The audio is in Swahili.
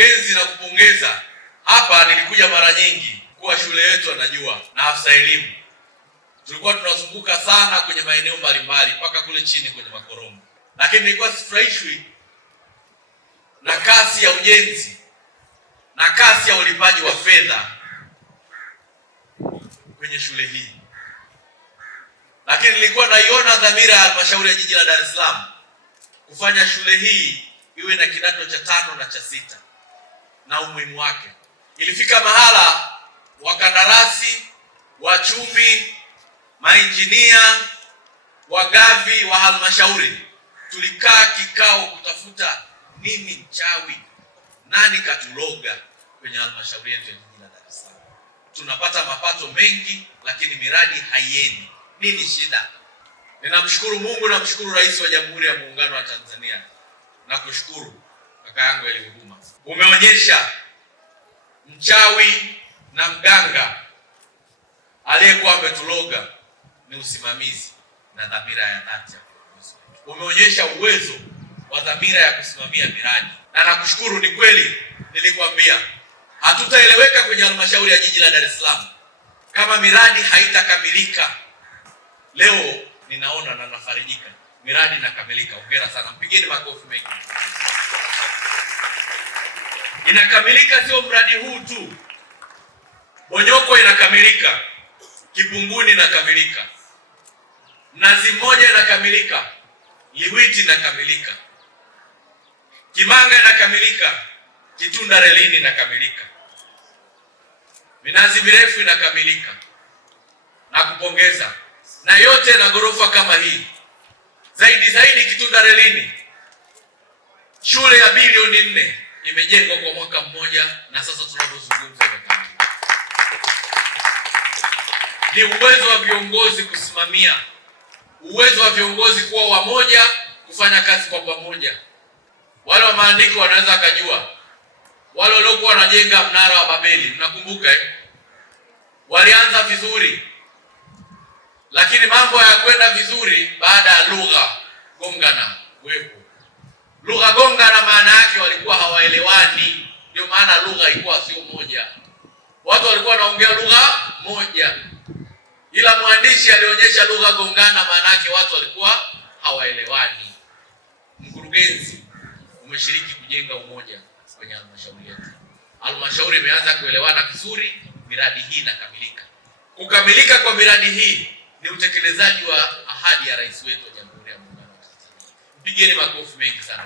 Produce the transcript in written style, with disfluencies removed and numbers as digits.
Mkurugenzi, na kupongeza. Hapa nilikuja mara nyingi, kwa shule yetu anajua, na afisa elimu. Tulikuwa tunazunguka sana kwenye maeneo mbalimbali mpaka kule chini kwenye makorongo. Lakini nilikuwa sifurahishwi na kasi ya ujenzi na kasi ya ulipaji wa fedha kwenye shule hii. Lakini nilikuwa naiona dhamira ya halmashauri ya jiji la Dar es Salaam kufanya shule hii iwe na kidato cha 5 na cha 6 na umuhimu wake. Ilifika mahala wakandarasi, wachumi, mainjinia, wagavi wa halmashauri tulikaa kikao kutafuta nini mchawi, nani katuloga kwenye halmashauri yetu ya jiji la Dar es Salaam. Tunapata mapato mengi lakini miradi haiendi. Nini shida? Ninamshukuru Mungu, namshukuru Rais wa Jamhuri ya Muungano wa Tanzania, na kushukuru kaka yangu Elihuruma. Umeonyesha mchawi na mganga aliyekuwa ametuloga ni usimamizi na dhamira ya dhati. Umeonyesha uwezo wa dhamira ya kusimamia miradi, na nakushukuru. Ni kweli nilikwambia hatutaeleweka kwenye halmashauri ya jiji la Dar es Salaam kama miradi haitakamilika. Leo ninaona na nafarijika, miradi inakamilika. Hongera sana, mpigeni makofi mengi. Inakamilika sio mradi huu tu, Bonyokwa inakamilika, Kipunguni inakamilika, Mnazi Mmoja inakamilika, Liwiti inakamilika, Kimanga inakamilika, Kitunda relini inakamilika, Minazi Mirefu inakamilika. Na kupongeza, na yote na ghorofa kama hii. Zaidi Kitunda relini, shule ya bilioni 4 imejengwa kwa mwaka mmoja, na sasa tunapozungumza imekamilika. Ni uwezo wa viongozi kusimamia, uwezo wa viongozi kuwa wamoja, kufanya kazi kwa pamoja. Wale wa maandiko wanaweza kujua, wale waliokuwa wanajenga mnara wa Babeli, mnakumbuka walianza vizuri, lakini mambo hayakwenda vizuri baada ya lugha gongana kuwepo. Lugha gongana maana yake walikuwa hawaelewani, ndio maana lugha ilikuwa sio moja. Watu walikuwa wanaongea lugha moja, ila mwandishi alionyesha lugha gongana, maana yake watu walikuwa hawaelewani. Mkurugenzi, umeshiriki kujenga umoja kwenye halmashauri yetu. Halmashauri imeanza kuelewana vizuri, miradi hii inakamilika. Kukamilika kwa miradi hii ni utekelezaji wa ahadi ya rais wetu wa Jamhuri ya Muungano wa Tanzania. Mpigeni makofi mengi sana.